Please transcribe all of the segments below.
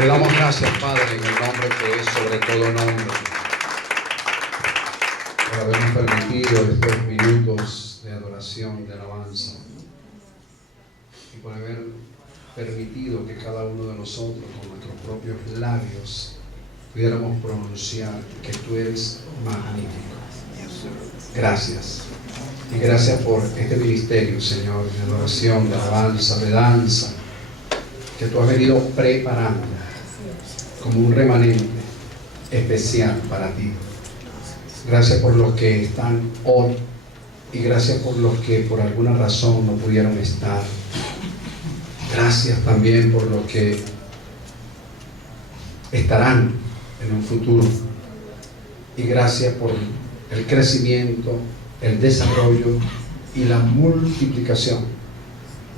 Te damos gracias, Padre, en el nombre que es sobre todo nombre, por habernos permitido estos minutos de adoración, de alabanza, y por haber permitido que cada uno de nosotros, con nuestros propios labios, pudiéramos pronunciar que tú eres magnífico. Gracias. Y gracias por este ministerio, Señor, de adoración, de alabanza, de danza, que tú has venido preparando como un remanente especial para ti. Gracias por los que están hoy y gracias por los que por alguna razón no pudieron estar. Gracias también por los que estarán en un futuro. Y gracias por el crecimiento, el desarrollo y la multiplicación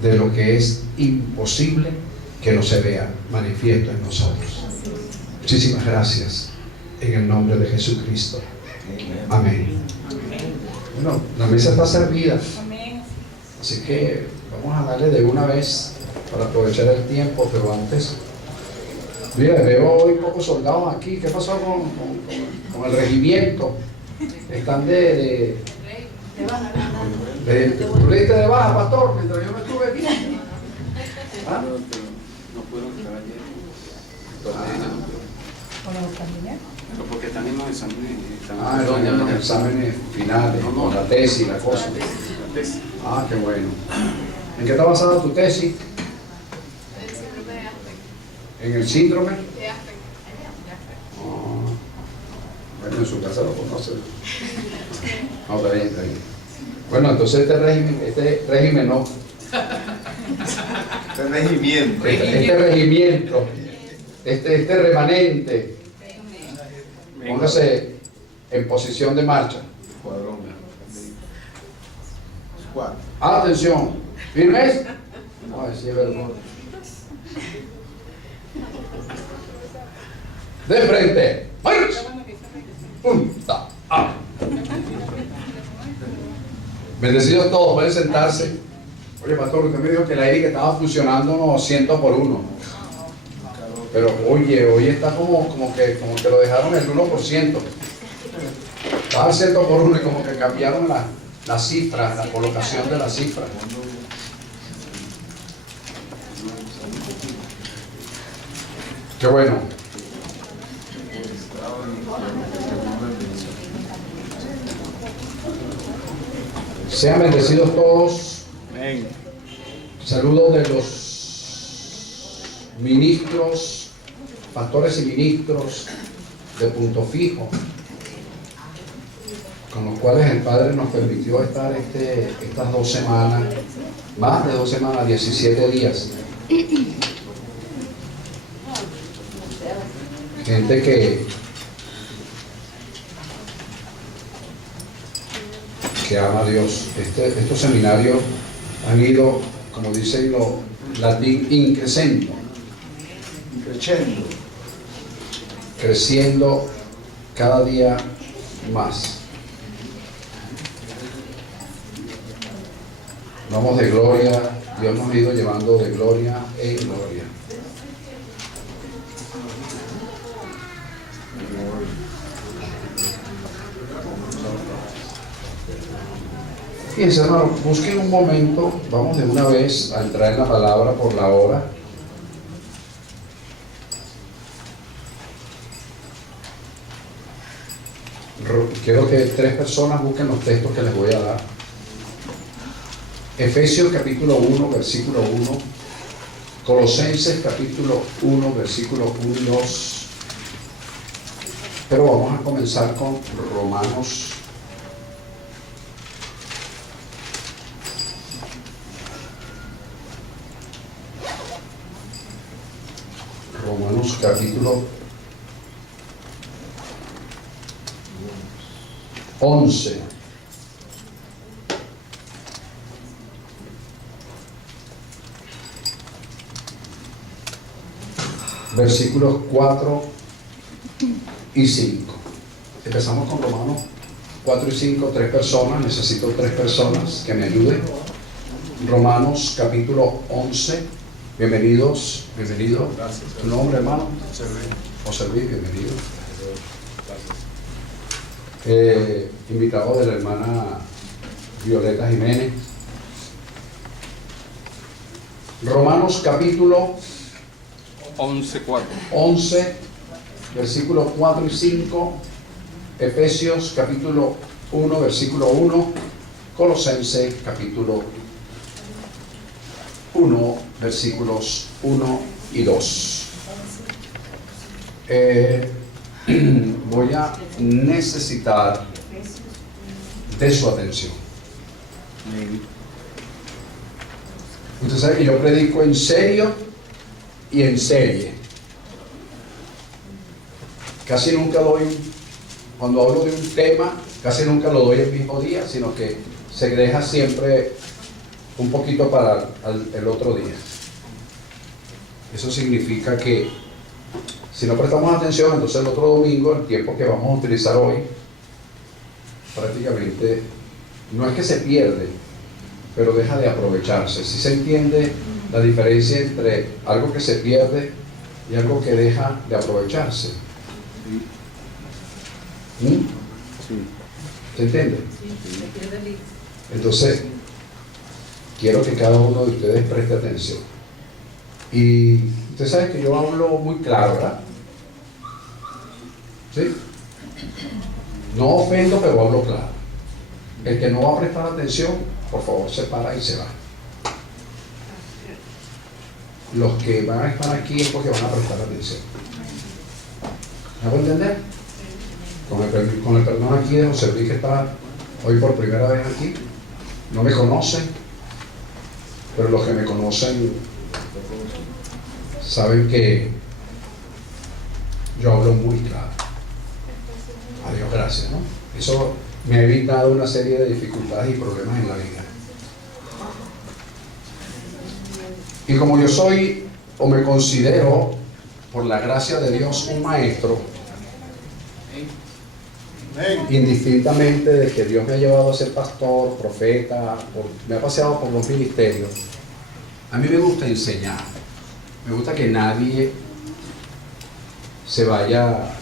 de lo que es imposible que no se vea manifiesto en nosotros. Muchísimas gracias en el nombre de Jesucristo. Amén. Bueno, la mesa está servida, así que vamos a darle de una vez para aprovechar el tiempo, pero antes, mira, veo hoy pocos soldados aquí. ¿Qué pasó con el regimiento? Están de ¿tú le diste de baja, pastor, mientras yo no estuve aquí? ¿Ah? No pudieron quedar ayer. Pero porque están en los exámenes. Están en los exámenes finales, con la tesis y la cosa. La tesis. Ah, qué bueno. ¿En qué está basada tu tesis? ¿En el síndrome? Bueno, en su casa lo conoce. No, está bien, está bien. Bueno, entonces este régimen no. Este regimiento, este remanente, póngase en posición de marcha. Atención, ¿firmes? No, sí es verdad. De frente, marcha. Punta. Ah. Bendecidos todos, pueden sentarse. Oye, pastor, usted me dijo que la ERIC estaba funcionando 100 por 1. Pero oye, hoy está como que lo dejaron el 1%. Estaba 100 por 1 y como que cambiaron las cifras, la colocación de las cifras. Qué bueno. Sean bendecidos todos. Amén. Saludos de los ministros, pastores y ministros de Punto Fijo, con los cuales el Padre nos permitió estar estas 2 semanas, más de 2 semanas, 17 días. Gente que ama a Dios. Estos seminarios han ido, como dicen los latín, creciendo cada día más. Vamos de gloria, Dios nos ha ido llevando de gloria en gloria. Fíjense, hermano, busquen un momento, vamos de una vez a entrar en la palabra por la hora. Quiero que 3 personas busquen los textos que les voy a dar. Efesios capítulo 1, versículo 1. Colosenses capítulo 1, versículo 1 y 2. Pero vamos a comenzar con Romanos capítulo 11. Versículos 4 y 5. Empezamos con Romanos 4 y 5, 3 personas. Necesito 3 personas que me ayuden. Romanos capítulo 11, Bienvenidos, bienvenido. Gracias. ¿Tu nombre, hermano? Serví. José Luis, bienvenido. Gracias. Invitado de la hermana Violeta Jiménez. Romanos capítulo 11:4. 11, versículos 4 y 5. Efesios capítulo 1, versículo 1. Colosenses capítulo 1, versículos 1 y 2. Voy a necesitar de su atención. Usted sabe que yo predico en serio y en serie. Casi nunca cuando hablo de un tema, casi nunca lo doy el mismo día, sino que se deja siempre un poquito para el otro día. Eso significa que si no prestamos atención, entonces el otro domingo, el tiempo que vamos a utilizar hoy, prácticamente no es que se pierde, pero deja de aprovecharse. Si se entiende la diferencia entre algo que se pierde y algo que deja de aprovecharse. ¿Se entiende? Entonces, quiero que cada uno de ustedes preste atención. Y usted sabe que yo hablo muy claro, ¿verdad? ¿Sí? No ofendo, pero hablo claro. El que no va a prestar atención, por favor, se para y se va. Los que van a estar aquí es porque van a prestar atención. ¿Me hago entender? Con el perdón aquí de José Luis, que está hoy por primera vez aquí, no me conocen, pero los que me conocen saben que yo hablo muy claro. A Dios gracias, ¿no? Eso me ha evitado una serie de dificultades y problemas en la vida. Y como yo soy, o me considero, por la gracia de Dios, un maestro, indistintamente de que Dios me ha llevado a ser pastor, profeta, me ha paseado por los ministerios, a mí me gusta enseñar. Me gusta que nadie se vaya,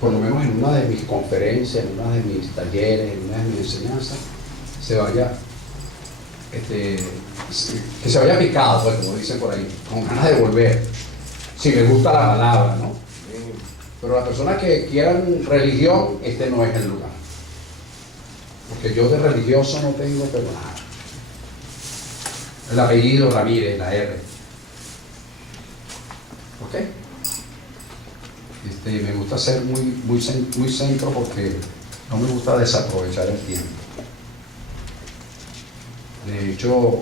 por lo menos en una de mis conferencias, en una de mis talleres, en una de mis enseñanzas, se vaya, que se vaya picado, pues, como dicen por ahí, con ganas de volver, si les gusta la palabra, ¿no? Pero las personas que quieran religión, este no es el lugar. Porque yo de religioso no tengo, pero nada. El apellido Ramírez, la R. ¿Ok? Me gusta ser muy centro porque no me gusta desaprovechar el tiempo. De hecho,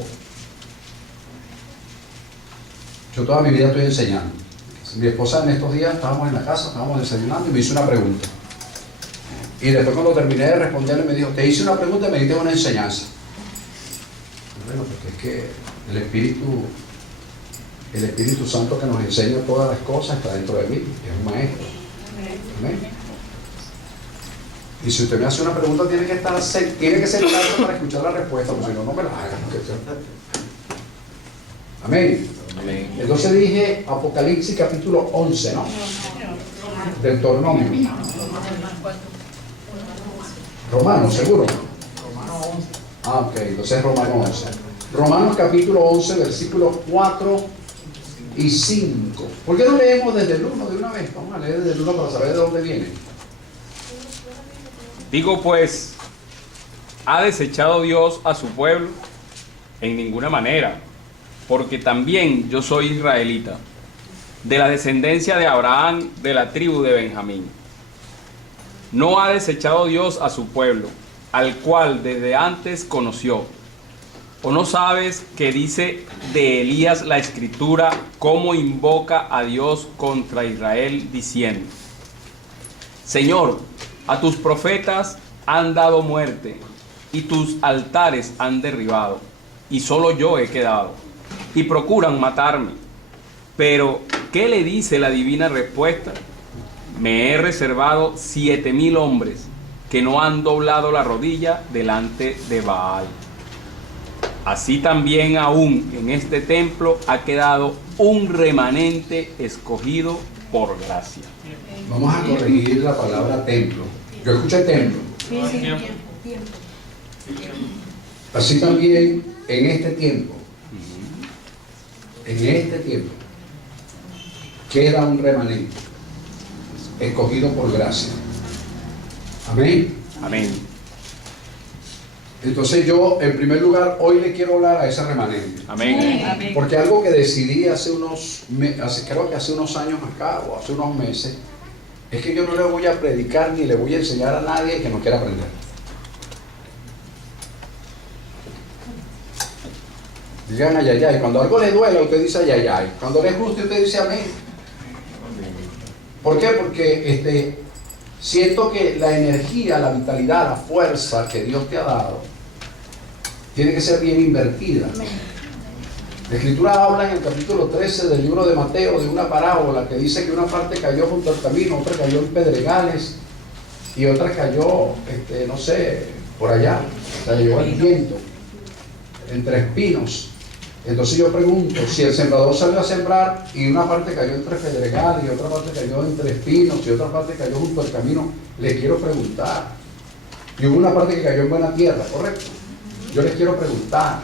yo toda mi vida estoy enseñando. Mi esposa en estos días estábamos en la casa, estábamos desayunando y me hizo una pregunta. Y después cuando terminé de responderle me dijo, te hice una pregunta y me diste una enseñanza. Bueno, porque es que el Espíritu Santo que nos enseña todas las cosas está dentro de mí, es un maestro. Amén. Y si usted me hace una pregunta, tiene que sentarse para escuchar la respuesta, porque si no, no me la haga. Amén. Entonces dije Apocalipsis capítulo 11, ¿no? Deuteronomio. Romano, seguro. Ok, entonces Romanos 11. Romanos capítulo 11, versículos 4 y 5. ¿Por qué no leemos desde el 1 de una vez? Vamos a leer desde el 1 para saber de dónde viene. Digo pues, ¿ha desechado Dios a su pueblo? En ninguna manera, porque también yo soy israelita, de la descendencia de Abraham, de la tribu de Benjamín. No ha desechado Dios a su pueblo, al cual desde antes conoció. ¿O no sabes que dice de Elías la Escritura cómo invoca a Dios contra Israel diciendo: Señor, a tus profetas han dado muerte y tus altares han derribado, y solo yo he quedado, y procuran matarme? Pero, ¿qué le dice la divina respuesta? Me he reservado 7,000 hombres que no han doblado la rodilla delante de Baal. así también aún en este templo ha quedado un remanente escogido por gracia. Vamos a corregir la palabra templo. Yo escuché templo. Así también en este tiempo, queda un remanente escogido por gracia. Amén. Amén. Entonces yo, en primer lugar, hoy le quiero hablar a ese remanente. Amén. Porque algo que decidí creo que hace unos años acá, o hace unos meses, es que yo no le voy a predicar ni le voy a enseñar a nadie que no quiera aprender. Digan ayayay. Cuando algo le duela, usted dice ayayay. Cuando le guste, usted dice amén. ¿Por qué? Porque siento que la energía, la vitalidad, la fuerza que Dios te ha dado tiene que ser bien invertida. La Escritura habla en el capítulo 13 del libro de Mateo de una parábola que dice que una parte cayó junto al camino, otra cayó en pedregales y otra cayó, no sé, por allá, la llevó el viento, entre espinos. Entonces yo pregunto, si el sembrador salió a sembrar y una parte cayó entre pedregales y otra parte cayó entre espinos y otra parte cayó junto al camino, le quiero preguntar. Y hubo una parte que cayó en buena tierra, ¿correcto? Yo les quiero preguntar.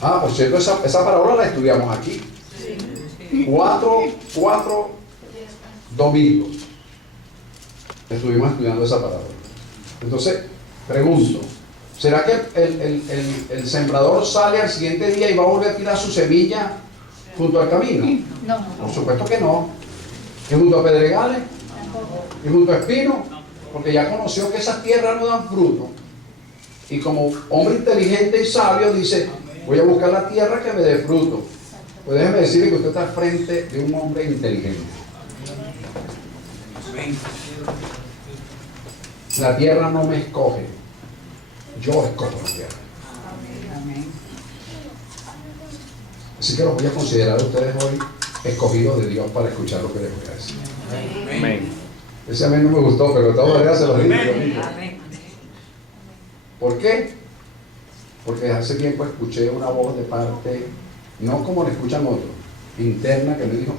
Por cierto, esa parábola la estudiamos aquí. Cuatro domingos estuvimos estudiando esa parábola. Entonces, pregunto, ¿será que el sembrador sale al siguiente día y va a volver a tirar su semilla junto al camino? No. Por supuesto que no. ¿Y junto a pedregales? ¿Y junto a espinos? Porque ya conoció que esas tierras no dan fruto. Y como hombre inteligente y sabio dice, voy a buscar la tierra que me dé fruto. Pues déjeme decirle que usted está al frente de un hombre inteligente. La tierra no me escoge. Yo escojo la tierra. Así que los voy a considerar a ustedes hoy escogidos de Dios para escuchar lo que les voy a decir. Amén. Ese amén no me gustó, pero de todas maneras se lo digo. ¿Por qué? Porque hace tiempo escuché una voz de parte, no como le escuchan otros, interna, que me dijo,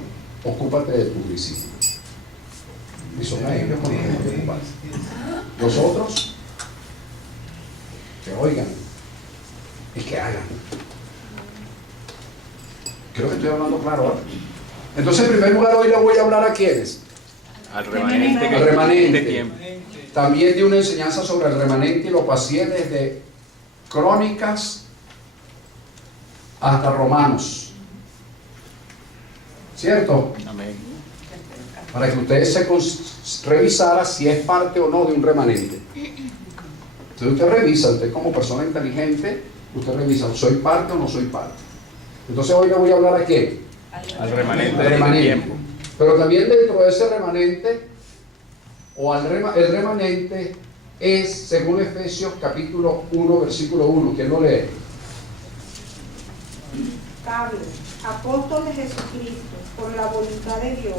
ocúpate de tus discípulos. Y son a ellos con los que hay que ocuparse. Los otros, que oigan y que hagan. Creo que estoy hablando claro ahora. Entonces, en primer lugar, hoy le voy a hablar a quiénes. Al remanente que Al remanente. de tiempo. También di una enseñanza sobre el remanente y lo pasé desde Crónicas hasta Romanos. ¿Cierto? Amén. Para que ustedes revisara si es parte o no de un remanente. Entonces usted revisa, usted como persona inteligente, usted revisa, ¿soy parte o no soy parte? Entonces hoy le voy a hablar a quién. Al remanente Al de remanente. tiempo. Pero también dentro de ese remanente, el remanente es, según Efesios capítulo 1, versículo 1. ¿Quién lo lee? Pablo, apóstol de Jesucristo, por la voluntad de Dios,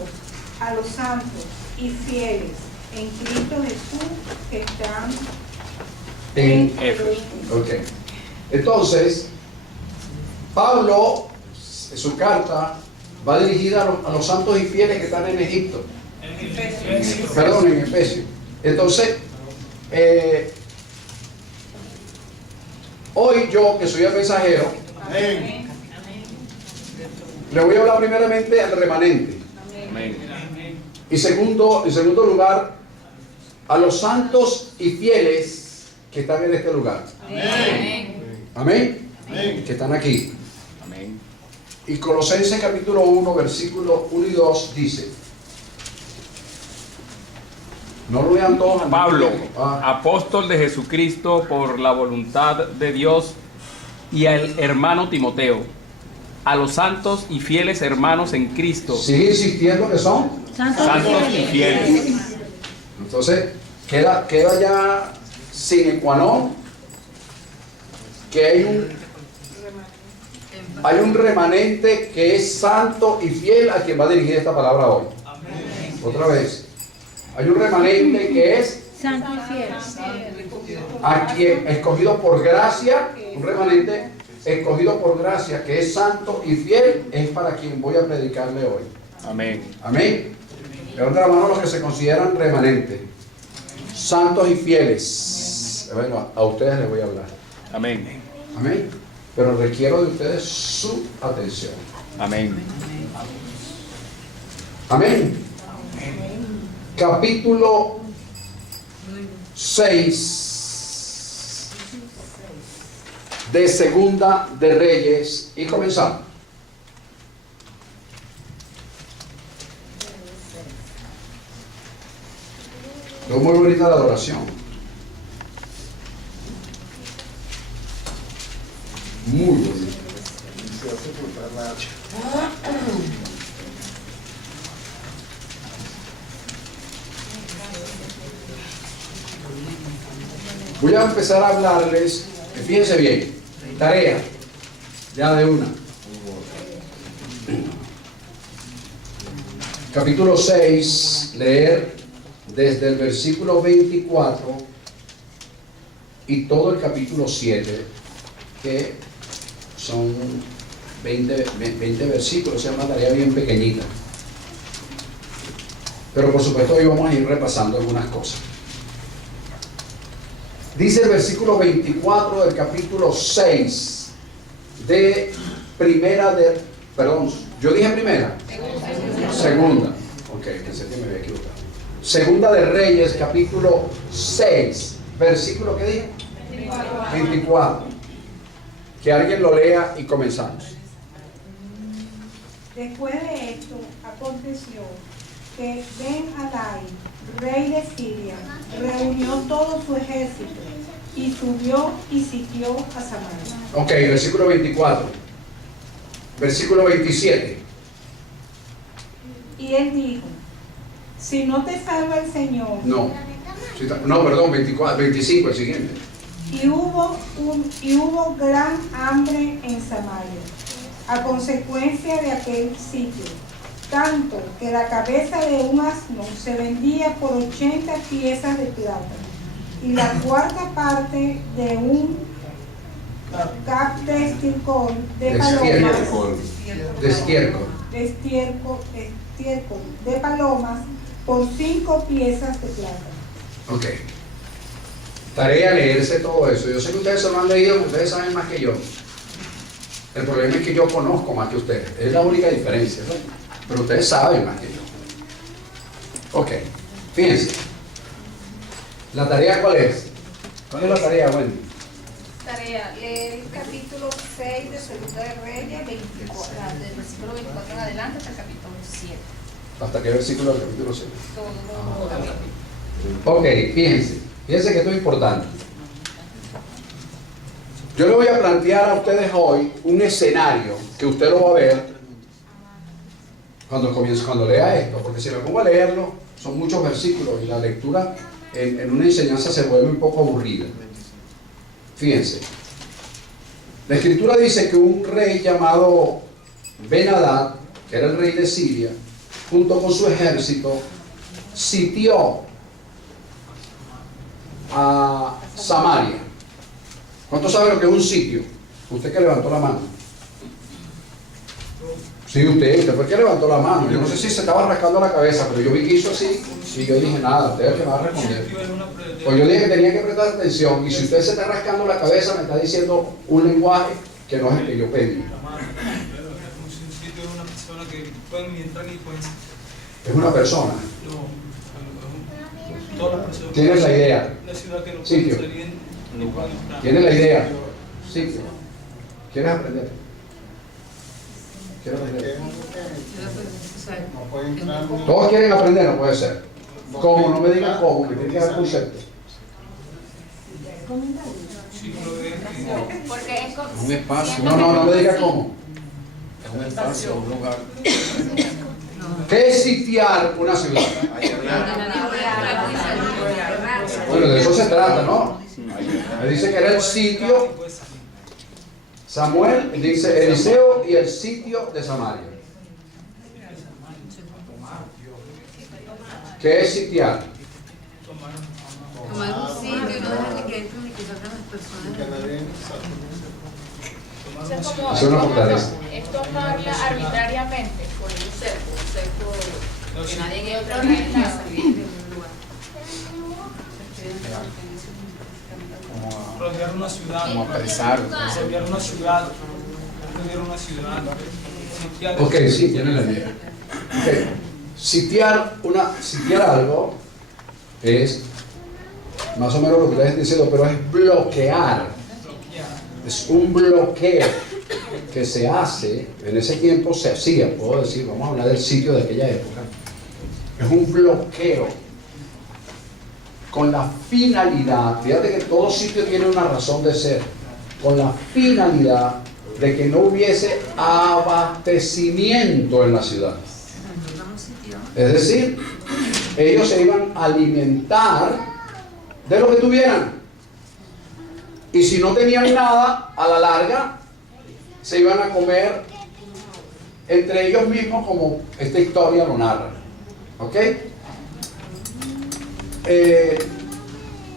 a los santos y fieles en Cristo Jesús que están En Éfeso. Ok. Entonces, Pablo, en su carta, va dirigida a los santos y fieles que están en Egipto. Perdón, en Efesios. Entonces, hoy yo, que soy el mensajero, le voy a hablar primeramente al remanente. Amén. Y en segundo lugar, a los santos y fieles que están en este lugar. Amén. Que están aquí. Amén. Y Colosenses capítulo 1, versículos 1 y 2 dice, no lo vean todos al mismo Pablo, tiempo. apóstol de Jesucristo por la voluntad de Dios, y al hermano Timoteo, a los santos y fieles hermanos en Cristo, Sigue insistiendo que son. santos y fieles. Entonces, queda ya sine qua non que hay un remanente que es santo y fiel a quien va a dirigir esta palabra hoy. Otra vez. Hay un remanente que es Santo y fiel. Aquí escogido por gracia, un remanente escogido por gracia, que es santo y fiel, es para quien voy a predicarle hoy. Amén. Amén. Levanten la mano los que se consideran remanentes, santos y fieles. Bueno, a ustedes les voy a hablar. Amén. Amén. Pero requiero de ustedes su atención. Amén. Amén. Capítulo 6 de Segunda de Reyes, y comenzamos. Es muy bonita la adoración. Muy bonita. Voy a empezar a hablarles, fíjense bien, tarea, ya de una. Capítulo 6, leer desde el versículo 24 y todo el capítulo 7, que son 20 versículos, es una tarea bien pequeñita. Pero por supuesto hoy vamos a ir repasando algunas cosas. Dice el versículo 24 del capítulo 6 de yo dije primera. Segunda. Ok, pensé que me había equivocado. Segunda de Reyes, capítulo 6, versículo, ¿qué dije? 24. Que alguien lo lea y comenzamos. Después de esto, aconteció que Ben-Hadad, rey de Siria, reunió todo su ejército y subió y sitió a Samaria. Ok, versículo 24. Versículo 27. Y él dijo: si no te salva el Señor. No, perdón, 25, el siguiente. Y hubo gran hambre en Samaria, a consecuencia de aquel sitio, tanto que la cabeza de un asno se vendía por 80 piezas de plata, y la cuarta parte de un cap de estiércol de palomas por 5 piezas de plata. Ok. Tarea leerse todo eso. Yo sé que ustedes se lo han leído, que ustedes saben más que yo. El problema es que yo conozco más que ustedes. Es la única diferencia, ¿no? Pero ustedes saben más que yo. Ok. Fíjense. ¿La tarea cuál es? ¿Cuál es la tarea, Wendy? Tarea, leer el capítulo 6 de Segunda de Reyes, del versículo 24 en adelante hasta el capítulo 7. ¿Hasta qué versículo del capítulo 7? Todo lo capítulo. Ok, fíjense que esto es importante. Yo le voy a plantear a ustedes hoy un escenario que usted lo va a ver cuando lea esto, porque si me pongo a leerlo, son muchos versículos y la lectura en una enseñanza se vuelve un poco aburrida. Fíjense, la escritura dice que un rey llamado Ben-Hadad, que era el rey de Siria, junto con su ejército, sitió a Samaria. ¿Cuántos saben lo que es un sitio? Usted que levantó la mano. Sí, usted fue el que levantó la mano. Yo no sé si se estaba rascando la cabeza, pero yo vi que hizo así y yo dije, nada, usted es el que va a responder. Pues yo dije que tenía que prestar atención, y si usted se está rascando la cabeza me está diciendo un lenguaje que no es el que yo pedí. Es una persona. ¿Tienes la idea? Sitio. ¿Tienes la idea? Sitio. ¿Quieres aprender? ¿Quieres aprender? Todos quieren aprender, no puede ser. ¿Cómo? No me digan cómo, me tienen que dar concepto. Porque es como Un espacio. No me diga cómo. Es un espacio, un lugar. ¿Qué es sitiar una ciudad? Bueno, de eso se trata, ¿no? Me dice que era el sitio. Samuel dice Eliseo y el sitio de Samaria. ¿Qué es sitiar? Tomar un sitio y no dejar ni que entren ni que salgan las personas. Eso es como, Es una fortaleza. es tomarla arbitrariamente. Poner un cerco que nadie Y otro entre ni reinado. salir de un lugar. Rodear una ciudad. Como apresar. Rodear una ciudad. Rodear una ciudad. Sitiar. Ok, sí, tiene la idea. Ok. Sitiar algo es más o menos lo que ustedes están diciendo, pero es bloquear. Es un bloqueo que se hace, en ese tiempo se hacía, puedo decir, vamos a hablar del sitio de aquella época. Es un bloqueo con la finalidad, fíjate que todo sitio tiene una razón de ser, con la finalidad de que no hubiese abastecimiento en la ciudad. Es decir, ellos se iban a alimentar de lo que tuvieran. Y si no tenían nada, a la larga, se iban a comer entre ellos mismos, como esta historia lo narra. ¿Ok?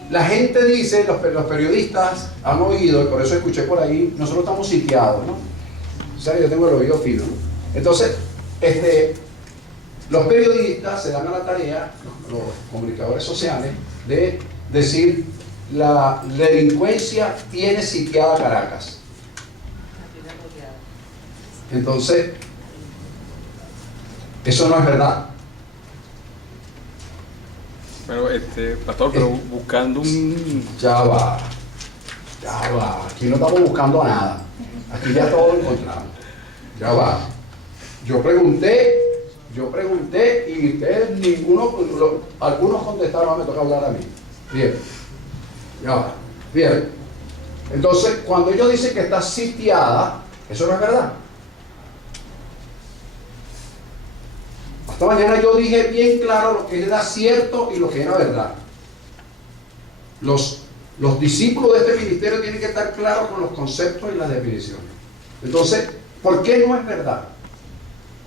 La gente dice, los periodistas han oído, y por eso escuché por ahí, nosotros estamos sitiados, ¿no? O sea, yo tengo el oído fino, ¿no? Entonces, los periodistas se dan a la tarea, los comunicadores sociales, de decir, la delincuencia tiene sitiada Caracas. Entonces, eso no es verdad. Pero, pastor, pero buscando un... Ya va. Aquí no estamos buscando nada. Aquí ya todo lo encontramos. Ya va. Yo pregunté y ustedes algunos contestaron, me toca hablar a mí. Bien. Ya va. Bien. Entonces, cuando ellos dicen que está sitiada, eso no es verdad. Esta mañana yo dije bien claro lo que era cierto y lo que era verdad. Los discípulos de este ministerio tienen que estar claros con los conceptos y las definiciones. Entonces, ¿por qué no es verdad?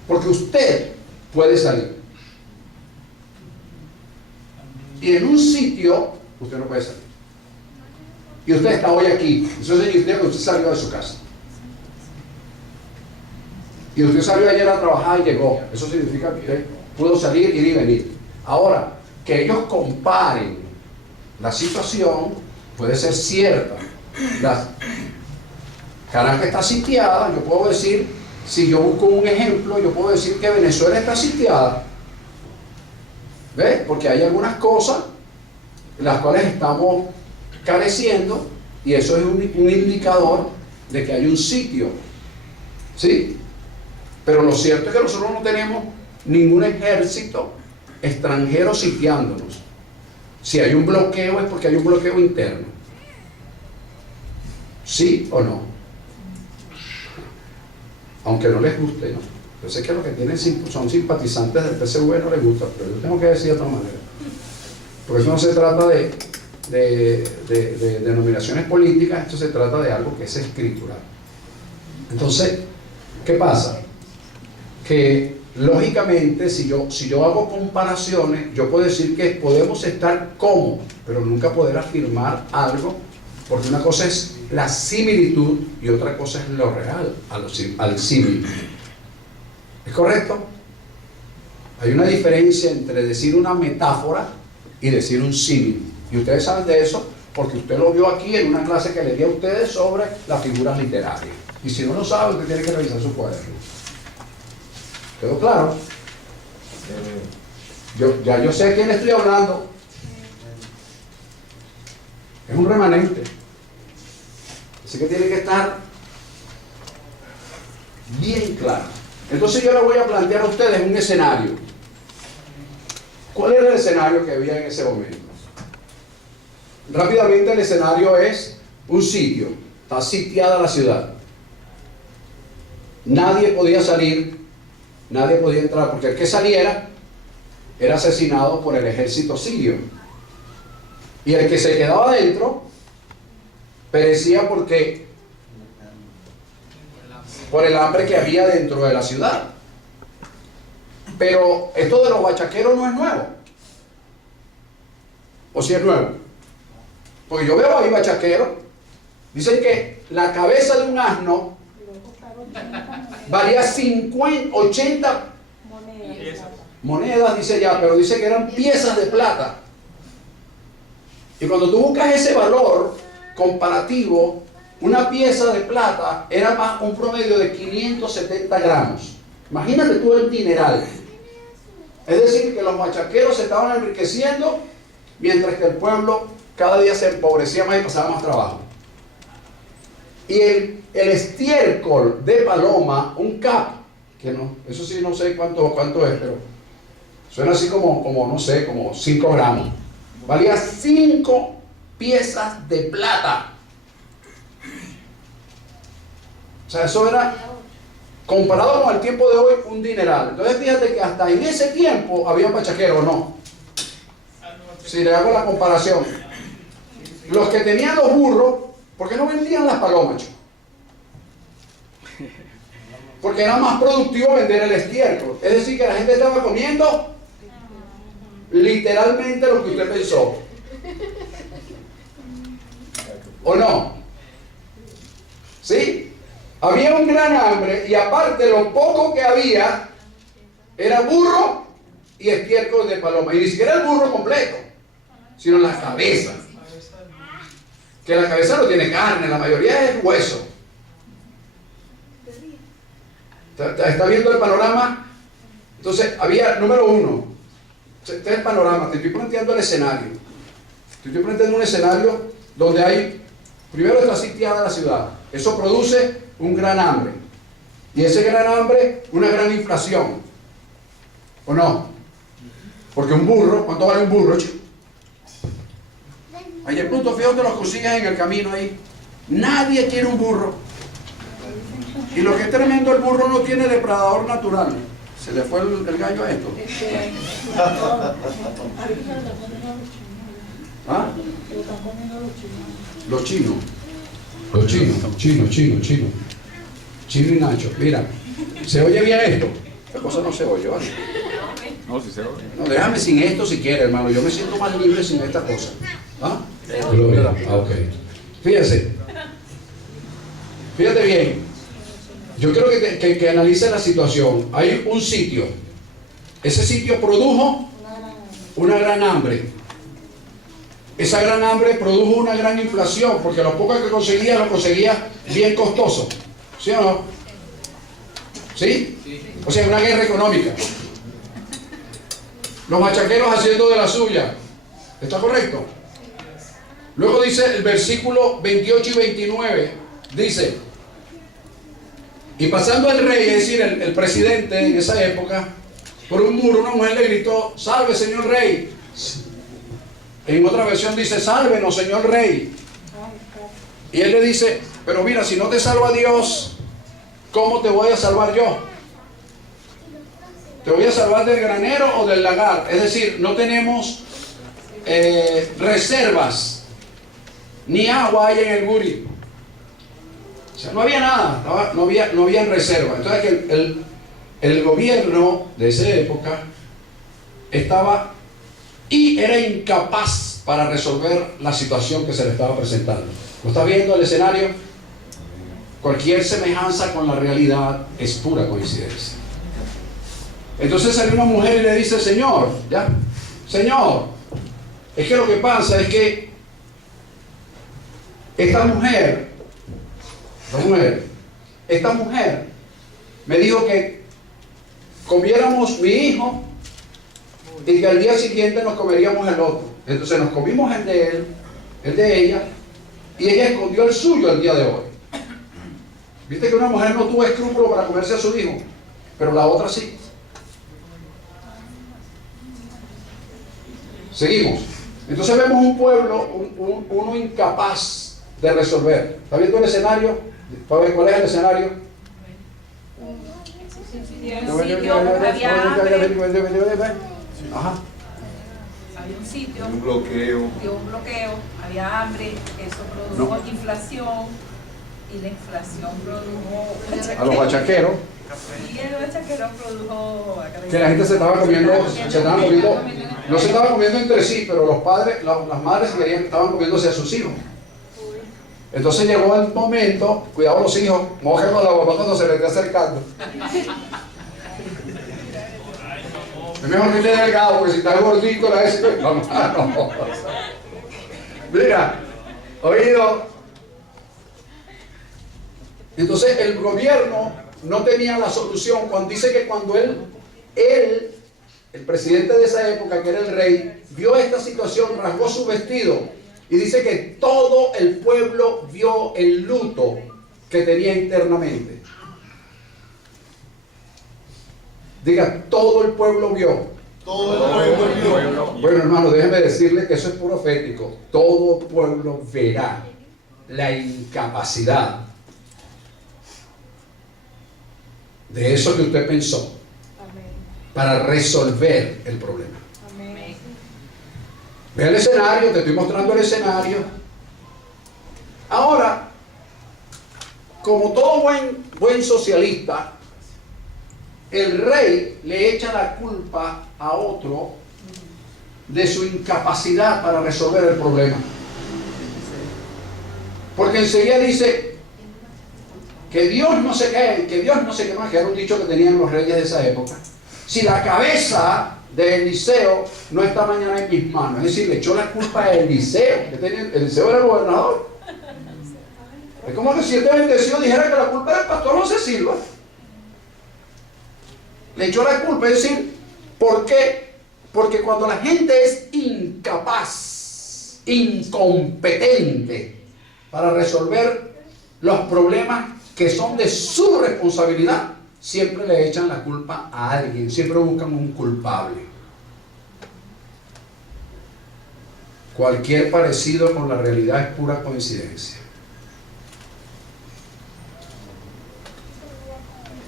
Porque usted puede salir. Y en un sitio, usted no puede salir. Y usted está hoy aquí. Eso significa que usted salió de su casa. Y usted salió ayer a trabajar y llegó. Eso significa que usted pudo salir, ir y venir. Ahora, que ellos comparen la situación puede ser cierta. Caracas está sitiada, yo puedo decir, si yo busco un ejemplo, yo puedo decir que Venezuela está sitiada. ¿Ves? Porque hay algunas cosas las cuales estamos careciendo y eso es un indicador de que hay un sitio. ¿Sí? Pero lo cierto es que nosotros no tenemos ningún ejército extranjero sitiándonos. Si hay un bloqueo es porque hay un bloqueo interno. ¿Sí o no? Aunque no les guste, ¿no? Yo sé que los que tienen son simpatizantes del PSV no les gusta, pero yo tengo que decir de otra manera. Porque eso no se trata de denominaciones políticas, esto se trata de algo que es escritural. Entonces, ¿qué pasa? Que lógicamente si yo hago comparaciones, yo puedo decir que podemos estar cómodos, pero nunca poder afirmar algo, porque una cosa es la similitud y otra cosa es lo real al símil. ¿Es correcto? Hay una diferencia entre decir una metáfora y decir un símil, y ustedes saben de eso porque usted lo vio aquí en una clase que le di a ustedes sobre las figuras literarias, y si no lo sabe, usted tiene que revisar su cuaderno. ¿Quedó claro? Yo sé a quién estoy hablando. Es un remanente. Así que tiene que estar bien claro. Entonces yo le voy a plantear a ustedes un escenario. ¿Cuál era el escenario que había en ese momento? Rápidamente, el escenario es un sitio. Está sitiada la ciudad. Nadie podía salir. Nadie podía entrar, porque el que saliera era asesinado por el ejército sirio. Y el que se quedaba adentro perecía por el hambre que había dentro de la ciudad. Pero esto de los bachaqueros no es nuevo. ¿O si es nuevo? Porque yo veo ahí bachaqueros. Dicen que la cabeza de un asno valía 50, 80 monedas, dice ya, pero dice que eran piezas de plata. Y cuando tú buscas ese valor comparativo, una pieza de plata era más un promedio de 570 gramos. Imagínate tú el dineral. Es decir, que los bachaqueros se estaban enriqueciendo mientras que el pueblo cada día se empobrecía más y pasaba más trabajo. Y el estiércol de paloma, un cap, que no, eso sí no sé cuánto es, pero suena así como no sé, como 5 gramos. Valía 5 piezas de plata. O sea, eso era, comparado con el tiempo de hoy, un dineral. Entonces fíjate que hasta en ese tiempo había bachaqueros, ¿no? Si le hago la comparación. Los que tenían los burros, ¿por qué no vendían las palomas? Porque era más productivo vender el estiércol. Es decir, que la gente estaba comiendo literalmente lo que usted pensó. ¿O no? ¿Sí? Había un gran hambre y aparte lo poco que había era burro y estiércol de paloma. Y ni siquiera el burro completo, sino la cabeza. Que la cabeza no tiene carne, la mayoría es hueso. ¿Está viendo el panorama? Entonces, había, número uno, este es el panorama, te estoy planteando el escenario. Te estoy planteando un escenario donde hay, primero está sitiada la ciudad. Eso produce un gran hambre. Y ese gran hambre, una gran inflación. ¿O no? Porque un burro, ¿cuánto vale un burro, chico? Ahí el punto fijo te los consigues en el camino ahí. Nadie quiere un burro. Y lo que es tremendo, el burro no tiene depredador natural. Se le fue el gallo a esto. ¿Ah? Los chinos. Los chinos. Chino y Nacho. Mira, ¿se oye bien esto? Esta cosa no se oye, ¿vale? No, si se oye. No, déjame sin esto si quieres, hermano. Yo me siento más libre sin esta cosa. ¿Ah? Ok. Fíjense. Fíjate bien. Yo quiero que analice la situación. Hay un sitio. Ese sitio produjo una gran hambre. Esa gran hambre produjo una gran inflación, porque lo poco que conseguía, lo conseguía bien costoso. ¿Sí o no? ¿Sí? O sea, una guerra económica. Los bachaqueros haciendo de la suya. ¿Está correcto? Luego dice el versículo 28 y 29. Dice: y pasando el rey, es decir, el presidente en esa época, por un muro, una mujer le gritó: salve, señor rey. En otra versión dice: sálvenos, señor rey. Y él le dice: pero mira, si no te salva Dios, ¿cómo te voy a salvar yo? ¿Te voy a salvar del granero o del lagar? Es decir, no tenemos reservas, ni agua hay en el Guri. O sea, no había nada, no había reserva. Entonces que el gobierno de esa época estaba y era incapaz para resolver la situación que se le estaba presentando. ¿Lo está viendo el escenario? Cualquier semejanza con la realidad es pura coincidencia. Entonces salió una mujer y le dice: Señor, Señor, es que lo que pasa es que esta mujer me dijo que comiéramos mi hijo y que al día siguiente nos comeríamos el otro. Entonces nos comimos el de ella, y ella escondió el suyo el día de hoy. Viste que una mujer no tuvo escrúpulo para comerse a su hijo, pero la otra sí. Seguimos. Entonces vemos un pueblo, uno incapaz de resolver. ¿Está viendo el escenario? ¿Cuál es el escenario? Ajá. Había un sitio, Un bloqueo. había hambre, eso produjo inflación, y la inflación produjo... A los bachaqueros. Y el bachaquero produjo... Que la gente se estaba comiendo No se estaban comiendo entre sí, pero los padres, las madres estaban comiéndose a sus hijos. Entonces llegó el momento, cuidado los hijos, mójenlo a la mamá cuando se le esté acercando. Es mejor que esté delgado, porque si está gordito la es mamá, no. Mira, oído. Entonces el gobierno no tenía la solución. Cuando dice que cuando él, el presidente de esa época, que era el rey, vio esta situación, rasgó su vestido. Y dice que todo el pueblo vio el luto que tenía internamente. Diga, todo el pueblo vio. Todo el pueblo vio. Bueno, hermano, déjeme decirle que eso es profético. Todo pueblo verá la incapacidad de eso que usted pensó para resolver el problema. Ve el escenario, te estoy mostrando el escenario. Ahora, como todo buen socialista, el rey le echa la culpa a otro de su incapacidad para resolver el problema. Porque enseguida dice que Dios no sé qué, más, que era un dicho que tenían los reyes de esa época. Si la cabeza de Eliseo no está mañana en mis manos, es decir, le echó la culpa a Eliseo. Eliseo era el gobernador. Es como que si este bendecido dijera que la culpa del pastor José Silva. Le echó la culpa, es decir, ¿por qué? Porque cuando la gente es incapaz, incompetente para resolver los problemas que son de su responsabilidad, siempre le echan la culpa a alguien, siempre buscan un culpable. Cualquier parecido con la realidad es pura coincidencia.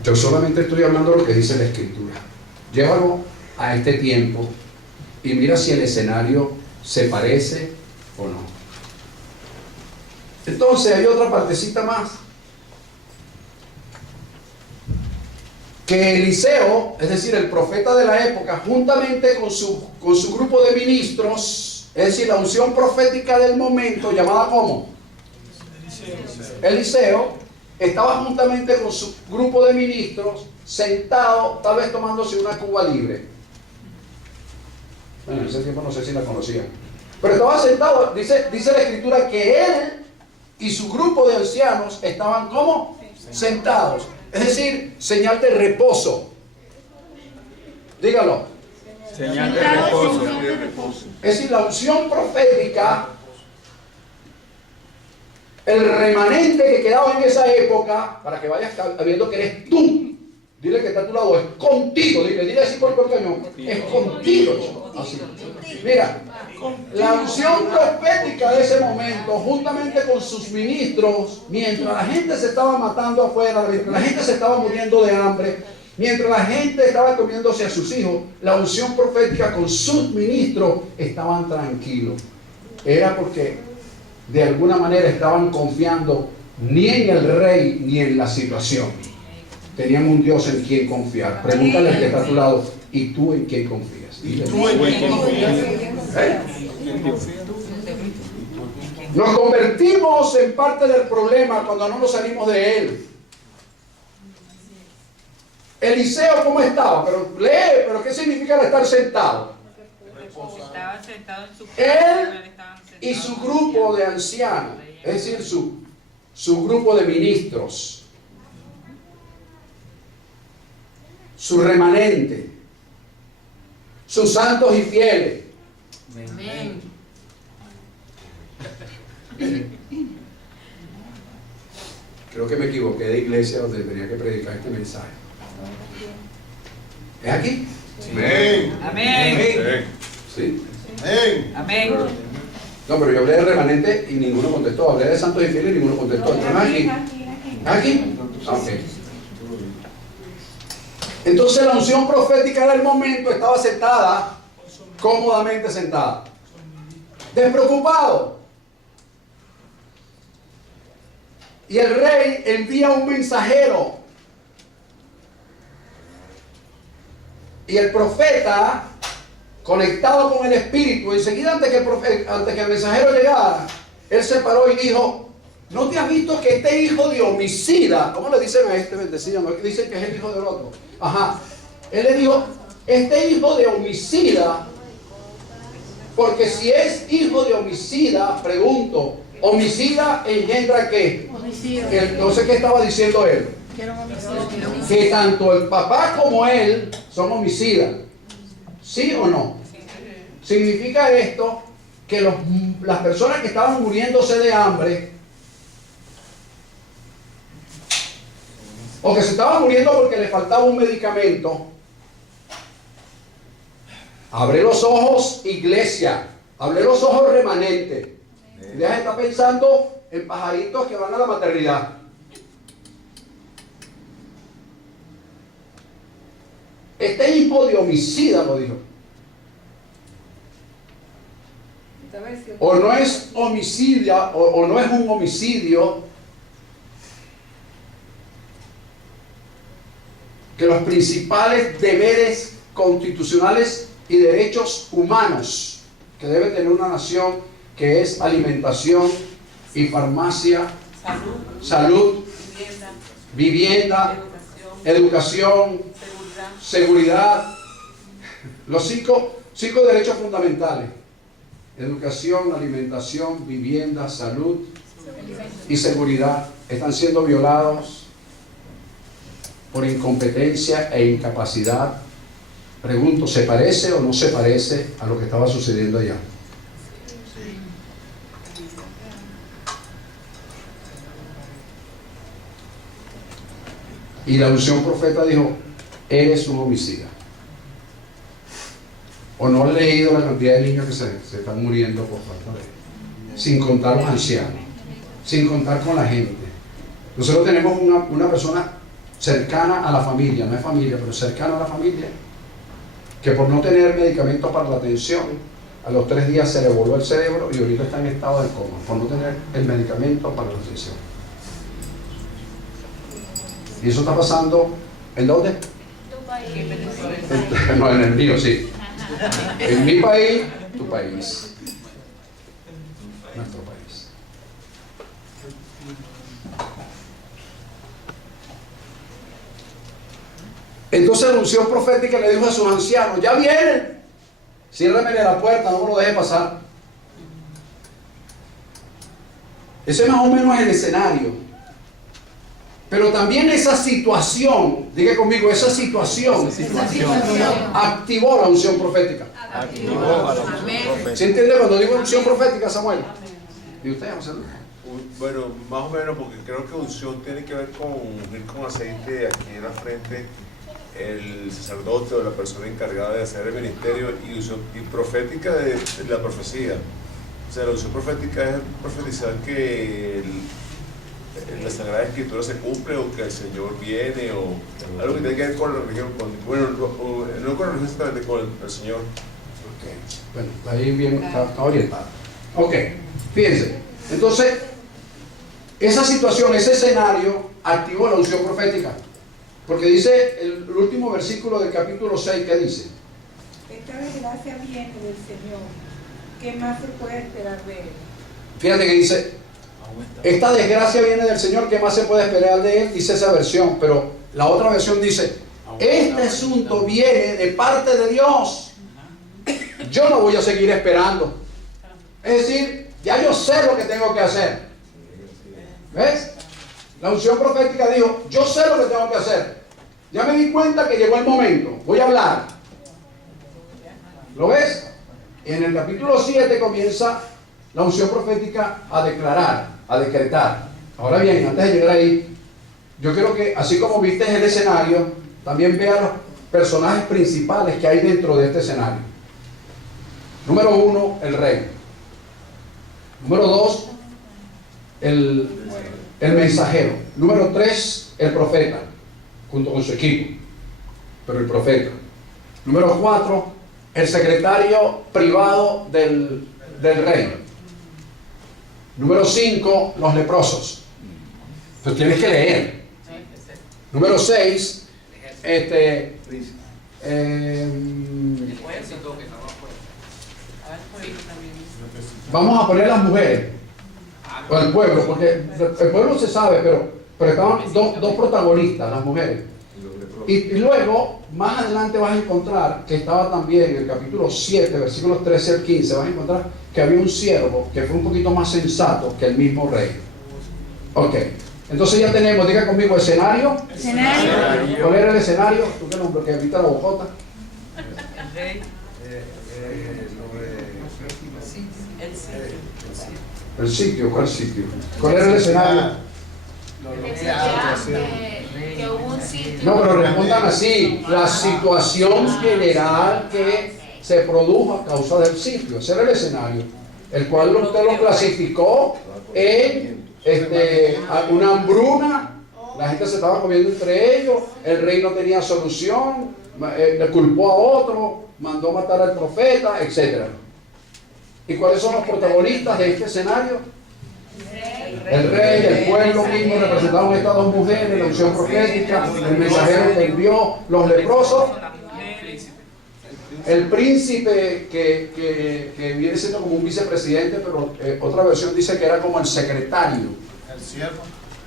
Yo solamente estoy hablando de lo que dice la Escritura. Llévalo a este tiempo y mira si el escenario se parece o no. Entonces hay otra partecita más. Que Eliseo, es decir, el profeta de la época, juntamente con su grupo de ministros, es decir, la unción profética del momento, llamada ¿cómo? Eliseo, estaba juntamente con su grupo de ministros, sentado, tal vez tomándose una Cuba libre. Bueno, en ese tiempo no sé si la conocían. Pero estaba sentado, dice la Escritura que él y su grupo de ancianos estaban ¿cómo? Sentados. Es decir, señal de reposo. Dígalo. Señal de reposo. Es decir, la unción profética, el remanente que quedaba en esa época, para que vayas sabiendo que eres tú. Dile que está a tu lado, es contigo. Dile así por el cañón. Es contigo. Así. Mira, la unción profética de ese momento, juntamente con sus ministros, mientras la gente se estaba matando afuera, mientras la gente se estaba muriendo de hambre, mientras la gente estaba comiéndose a sus hijos, la unción profética con sus ministros estaban tranquilos. Era porque de alguna manera estaban confiando ni en el rey ni en la situación. Tenían un Dios en quien confiar. Pregúntale al que está a tu lado, ¿y tú en quién confías? ¿Y tú en quién confías? Nos convertimos en parte del problema cuando no nos salimos de él. Eliseo, ¿cómo estaba? Pero ¿qué significa el estar sentado? Estaba sentado en su Él y su grupo de ancianos, es decir, su grupo de ministros, su remanente, sus santos y fieles. Amén. Creo que me equivoqué de iglesia donde tenía que predicar este mensaje. ¿Es aquí? Amén. Amén. Sí. Amén. Amén. No, pero yo hablé de remanente y ninguno contestó. Hablé de santos y fieles y ninguno contestó. ¿No es aquí? ¿Aquí? Ok. Entonces la unción profética del momento estaba sentada, cómodamente sentada, despreocupado. Y el rey envía un mensajero. Y el profeta conectado con el Espíritu. Enseguida, antes que el mensajero llegara, él se paró y dijo: ¿no te has visto que este hijo de homicida, ¿cómo le dicen a este bendecido? No dicen que es el hijo del otro. Ajá. Él le dijo: este hijo de homicida, porque si es hijo de homicida, pregunto, ¿homicida engendra qué? Entonces, ¿qué estaba diciendo él? Que tanto el papá como él son homicidas. ¿Sí o no? Significa esto que las personas que estaban muriéndose de hambre, o que se estaban muriendo porque le faltaba un medicamento, abre los ojos, iglesia, abre los ojos, remanente. Deja de estar pensando en pajaritos que van a la maternidad. Este hijo de homicida, lo dijo. O no es homicidia, o no es un homicidio, que los principales deberes constitucionales y derechos humanos que debe tener una nación, que es alimentación y farmacia, salud, vivienda, educación, seguridad, los cinco derechos fundamentales: educación, alimentación, vivienda, salud y seguridad, están siendo violados por incompetencia e incapacidad. Pregunto, ¿se parece o no se parece a lo que estaba sucediendo allá? Y la unción profeta dijo: eres un homicida. ¿O no he leído la cantidad de niños que se están muriendo por falta de? Sin contar los ancianos, sin contar con la gente. Nosotros tenemos una persona cercana a la familia, no es familia, pero cercana a la familia, que por no tener medicamento para la tensión, a los 3 días se le voló el cerebro y ahorita está en estado de coma, por no tener el medicamento para la tensión. Y eso está pasando, ¿en dónde? Tu país. No, en el mío, sí. En mi país, tu país. Nuestro país. Entonces la unción profética le dijo a sus ancianos: ya vienen, ciérramenle la puerta, no me lo deje pasar. Ese más o menos es el escenario. Pero también esa situación, diga conmigo, esa situación activó la unción profética. ¿Se entiende cuando digo unción profética, Samuel? ¿Y usted, José Luis? Bueno, más o menos, porque creo que unción tiene que ver con ungir con aceite aquí en la frente el sacerdote o la persona encargada de hacer el ministerio, y unción profética de la profecía. O sea, la unción profética es profetizar que la Sagrada Escritura se cumple, o que el Señor viene, o algo que tiene que ver con la religión, bueno, no con la religión, exactamente con el Señor. Okay. Bueno, ahí bien, está orientado. Ok, fíjense. Entonces, esa situación, ese escenario activó la unción profética. Porque dice el último versículo del capítulo 6, ¿qué dice? Esta desgracia viene del Señor. ¿Qué más se puede esperar de él? Fíjate que dice: esta desgracia viene del Señor, ¿qué más se puede esperar de él? Dice esa versión, pero la otra versión dice: este asunto viene de parte de Dios. Yo no voy a seguir esperando. Es decir, ya yo sé lo que tengo que hacer. ¿Ves? La unción profética dijo: yo sé lo que tengo que hacer. Ya me di cuenta que llegó el momento. Voy a hablar. ¿Lo ves? En el capítulo 7 comienza la unción profética a declarar, a decretar. Ahora bien, antes de llegar ahí, yo quiero que, así como viste el escenario, también veas los personajes principales que hay dentro de este escenario. Número 1, el rey. Número 2, el mensajero. Número 3, el profeta, junto con su equipo, pero el profeta. Número 4, el secretario privado del rey. Número 5, los leprosos. Pues tienes que leer. Número 6, Vamos a poner las mujeres o el pueblo, porque el pueblo se sabe, pero estaban dos protagonistas, las mujeres. Y luego, más adelante vas a encontrar que estaba también en el capítulo 7, versículos 13 al 15, vas a encontrar que había un siervo que fue un poquito más sensato que el mismo rey. Ok, entonces ya tenemos, diga conmigo, escenario. ¿Cuál era el escenario? ¿Tú qué nombre? Que evita la bojota. El rey. El sitio, ¿cuál sitio? ¿Cuál era el escenario? Que hubo un sitio. No, pero respondan así, la situación general que se produjo a causa del sitio, ese era el escenario, el cual usted lo clasificó en una hambruna, la gente se estaba comiendo entre ellos, el rey no tenía solución, le culpó a otro, mandó matar al profeta, etc. ¿Y cuáles son los protagonistas de este escenario? El rey, el pueblo mismo representaron a estas dos mujeres, la unción profética, el mensajero que envió, los leprosos, el príncipe que viene siendo como un vicepresidente, pero otra versión dice que era como el secretario,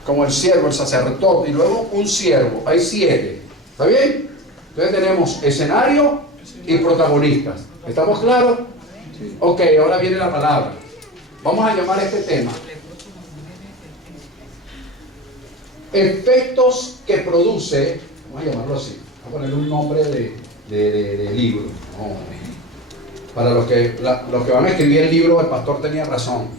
como el siervo, el sacerdote, y luego un siervo. Hay 7, ¿está bien? Entonces tenemos escenario y protagonistas. ¿Estamos claros? Ok, ahora viene la palabra. Vamos a llamar a este tema efectos que produce, vamos a llamarlo así, vamos a ponerle un nombre de libro. No. Para los que van a escribir el libro, el pastor tenía razón.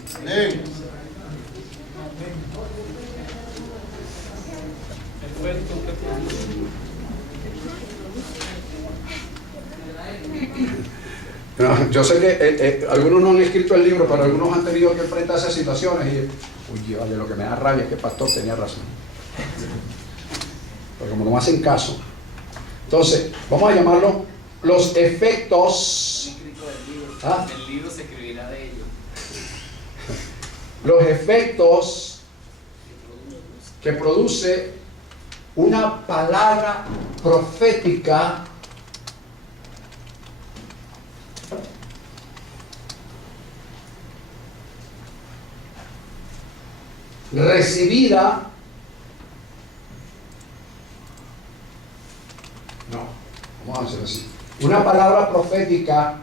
No, yo sé que algunos no han escrito el libro, pero algunos han tenido que enfrentarse a situaciones y, uy, vale, lo que me da rabia es que el pastor tenía razón. Pero como no me hacen caso, entonces vamos a llamarlo los efectos. ¿Ah? El libro se escribirá de ellos. Los efectos que produce una palabra profética recibida, no, vamos a hacer así, una palabra profética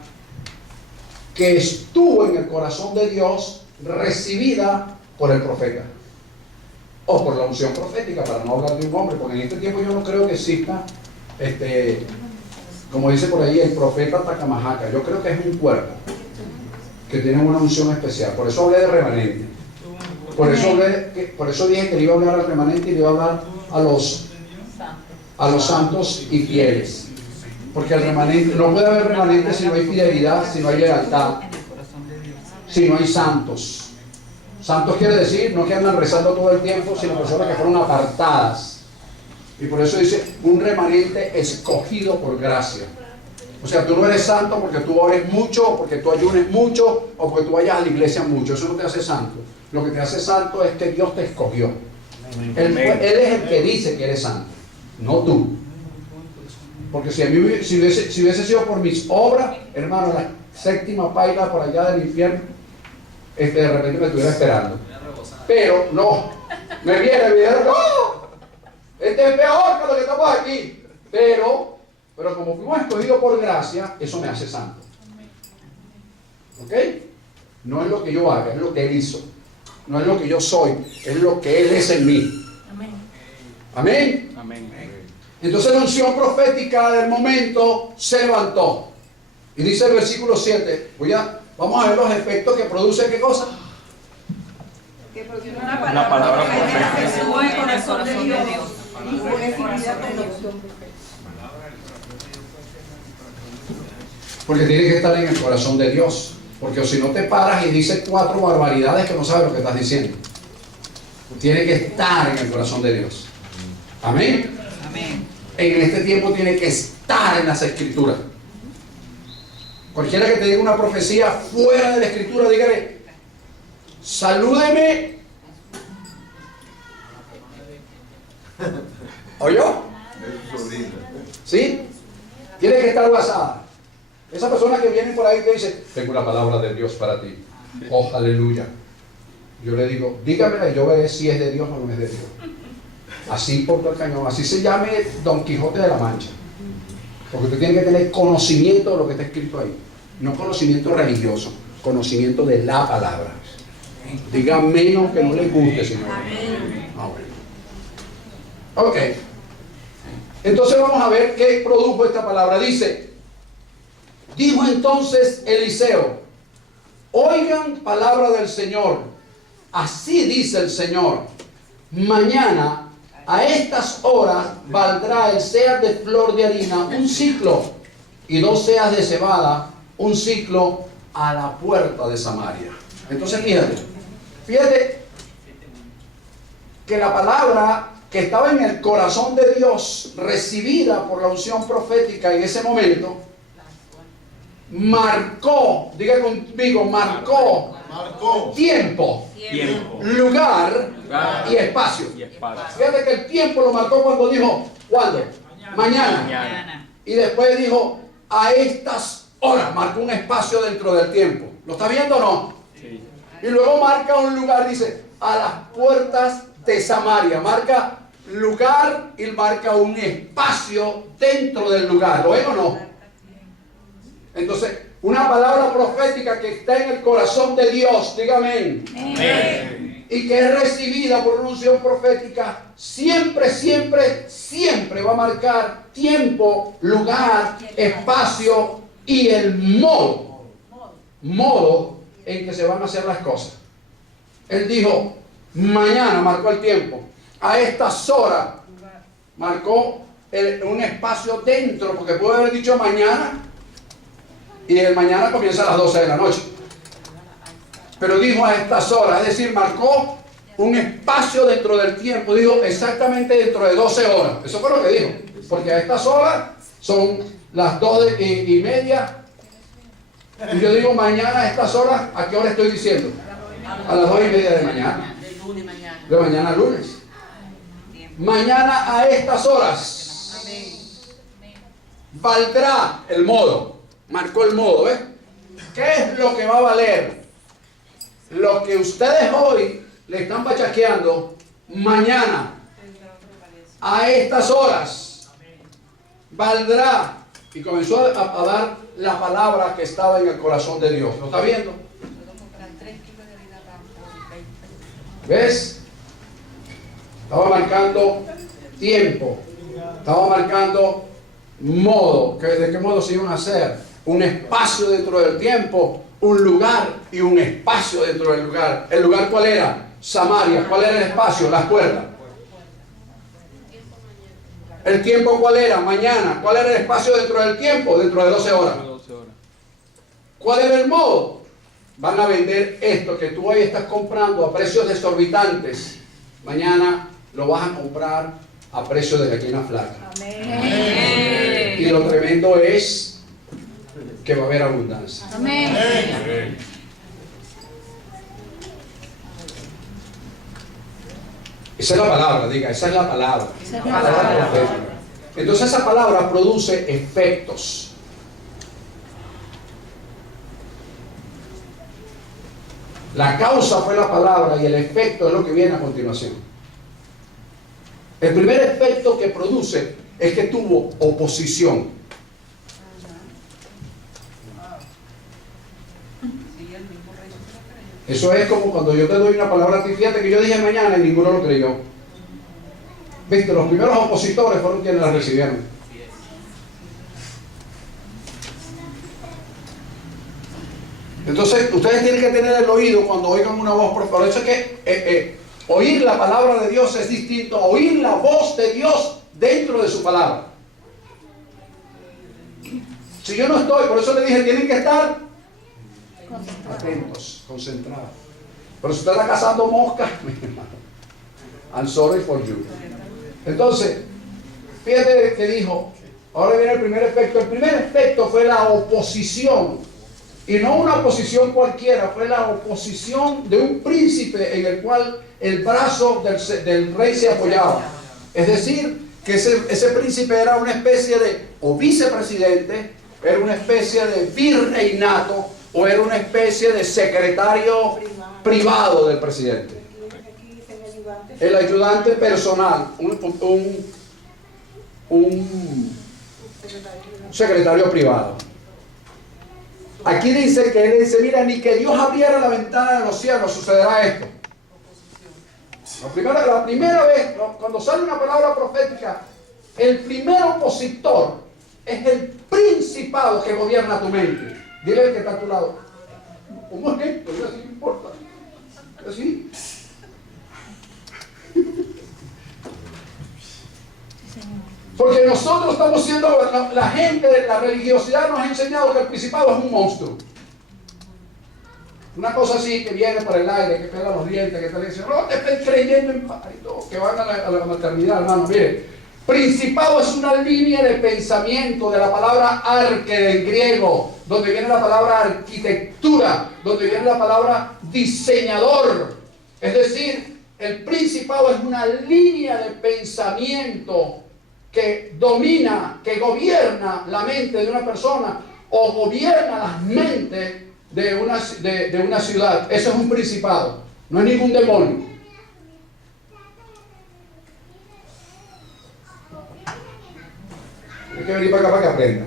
que estuvo en el corazón de Dios, recibida por el profeta o por la unción profética, para no hablar de un hombre, porque en este tiempo yo no creo que exista como dice por ahí el profeta Tacamajaca. Yo creo que es un cuerpo que tiene una unción especial. Por eso hablé de remanente. Por eso dije que le iba a hablar al remanente y le iba a hablar a los santos y fieles. Porque el remanente, no puede haber remanente si no hay fidelidad, si no hay lealtad, si no hay santos. Santos quiere decir no que andan rezando todo el tiempo, sino personas que fueron apartadas. Y por eso dice un remanente escogido por gracia. O sea, tú no eres santo porque tú ores mucho, o porque tú ayunes mucho, o porque tú vayas a la iglesia mucho. Eso no te hace santo. Lo que te hace santo es que Dios te escogió. Él es el que dice que eres santo, no tú. Porque si hubiese sido por mis obras, hermano, la séptima paila por allá del infierno, de repente me estuviera esperando. Pero no, me viene, ¡no! Este es peor que lo que estamos aquí. Pero como fuimos escogidos por gracia, eso me hace santo. ¿Ok? No es lo que yo haga, es lo que Él hizo. No es lo que yo soy, es lo que Él es en mí. Amén. Amén. Entonces la unción profética del momento se levantó. Y dice el versículo 7. Vamos a ver los efectos que produce ¿qué cosa? Que produce una palabra profética. Que estuvo en el corazón de Dios. Porque tiene que estar en el corazón de Dios. Porque si no te paras y dices 4 barbaridades que no sabes lo que estás diciendo. Tiene que estar en el corazón de Dios. Amén. Amén. En este tiempo tiene que estar en las escrituras. Cualquiera que te diga una profecía fuera de la escritura, dígale, salúdeme. ¿Oyó? ¿Sí? Tiene que estar basada. Esa persona que viene por ahí te dice, tengo la palabra de Dios para ti. Oh, aleluya. Yo le digo, dígamela y yo veré si es de Dios o no es de Dios. Así por todo el cañón. Así se llame Don Quijote de la Mancha. Porque usted tiene que tener conocimiento de lo que está escrito ahí. No conocimiento religioso, conocimiento de la palabra. Diga menos que no le guste, Señor. Ah, bueno. Ok. Entonces vamos a ver qué produjo esta palabra. Dice, dijo entonces Eliseo, oigan palabra del Señor. Así dice el Señor, mañana a estas horas valdrá el seah de flor de harina un ciclo y 2 seas de cebada un ciclo a la puerta de Samaria. Entonces fíjate que la palabra que estaba en el corazón de Dios, recibida por la unción profética en ese momento, marcó, diga conmigo, marcó tiempo, lugar y espacio. Fíjate que el tiempo lo marcó cuando dijo, ¿cuándo? Mañana. Y después dijo, a estas horas, marcó un espacio dentro del tiempo. ¿Lo está viendo o no? Sí. Y luego marca un lugar, dice, a las puertas de Samaria. Marca lugar y marca un espacio dentro del lugar. ¿Lo ven o no? Entonces, una palabra profética que está en el corazón de Dios, dígame, y que es recibida por una unción profética, siempre va a marcar tiempo, lugar, espacio y el modo en que se van a hacer las cosas. Él dijo, mañana, marcó el tiempo, a estas horas, marcó un espacio dentro, porque puede haber dicho mañana, y el mañana comienza a las 12 de la noche. Pero dijo a estas horas, es decir, marcó un espacio dentro del tiempo. Dijo exactamente dentro de 12 horas. Eso fue lo que dijo. Porque a estas horas son las 2:30. Y yo digo mañana a estas horas, ¿a qué hora estoy diciendo? A las 2:30 de mañana. De mañana a lunes. Mañana a estas horas valdrá el modo. Marcó el modo, ¿eh? ¿Qué es lo que va a valer? Lo que ustedes hoy le están bachaqueando, mañana a estas horas valdrá. Y comenzó a dar la palabra que estaba en el corazón de Dios. ¿Lo está viendo? ¿Ves? Estaba marcando tiempo, estaba marcando modo. ¿De qué modo se iban a hacer? Un espacio dentro del tiempo, un lugar y un espacio dentro del lugar. ¿El lugar cuál era? Samaria. ¿Cuál era el espacio? Las puertas. ¿El tiempo cuál era? Mañana. ¿Cuál era el espacio dentro del tiempo? Dentro de 12 horas. ¿Cuál era el modo? Van a vender esto que tú hoy estás comprando a precios desorbitantes. Mañana lo vas a comprar a precio de gallina flaca. Amén. Y lo tremendo es que va a haber abundancia. Amén. Esa es la palabra, diga, esa es la palabra. Esa es la palabra. Entonces esa palabra produce efectos. La causa fue la palabra y el efecto es lo que viene a continuación. El primer efecto que produce es que tuvo oposición. Eso es como cuando yo te doy una palabra a ti, fíjate que yo dije mañana y ninguno lo creyó. Viste, los primeros opositores fueron quienes la recibieron. Entonces, ustedes tienen que tener el oído cuando oigan una voz profética. Por eso es que oír la palabra de Dios es distinto a oír la voz de Dios dentro de su palabra. Si yo no estoy, por eso le dije, tienen que estar atentos, concentrados. Pero si usted está cazando moscas, I'm sorry for you. Entonces, fíjate que dijo, ahora viene el primer efecto. El primer efecto fue la oposición. Y no una oposición cualquiera, fue la oposición de un príncipe en el cual el brazo del rey se apoyaba. Es decir, que ese príncipe era una especie de o vicepresidente, era una especie de virreinato o era una especie de secretario privado del presidente. El ayudante personal, un secretario privado. Aquí dice que él dice, mira, ni que Dios abriera la ventana de los cielos sucederá esto. La primera vez, cuando sale una palabra profética, el primer opositor es el principado que gobierna tu mente. Dile al que está a tu lado, ¿cómo es esto? ¿Así no importa? ¿Así? Porque nosotros estamos siendo, la gente, la religiosidad nos ha enseñado que el principado es un monstruo. Una cosa así que viene por el aire, que pega los dientes, que te le dicen, no te estés creyendo en paz, que van a la maternidad, hermano. Mire, principado es una línea de pensamiento de la palabra arque en griego, donde viene la palabra arquitectura, donde viene la palabra diseñador. Es decir, el principado es una línea de pensamiento que domina, que gobierna la mente de una persona o gobierna las mentes de una ciudad. Eso es un principado, no es ningún demonio. Hay que venir para acá para que aprenda.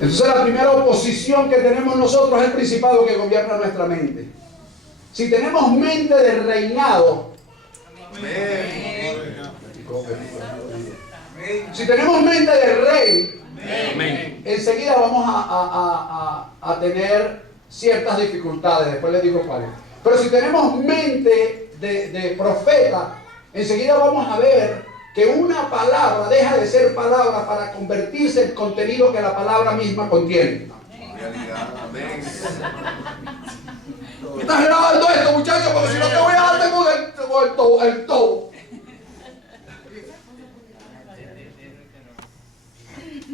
Entonces la primera oposición que tenemos nosotros es el principado que gobierna nuestra mente. Si tenemos mente de reinado, si tenemos mente de rey, enseguida vamos a tener ciertas dificultades, después les digo cuáles. Pero si tenemos mente de profeta, enseguida vamos a ver que una palabra deja de ser palabra para convertirse en el contenido que la palabra misma contiene. ¿Me estás grabando esto, muchachos? Porque si no te voy a dar con el todo.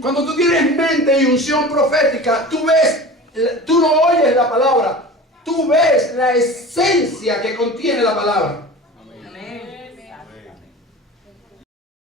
Cuando tú tienes mente y unción profética, tú no oyes la palabra, tú ves la esencia que contiene la palabra.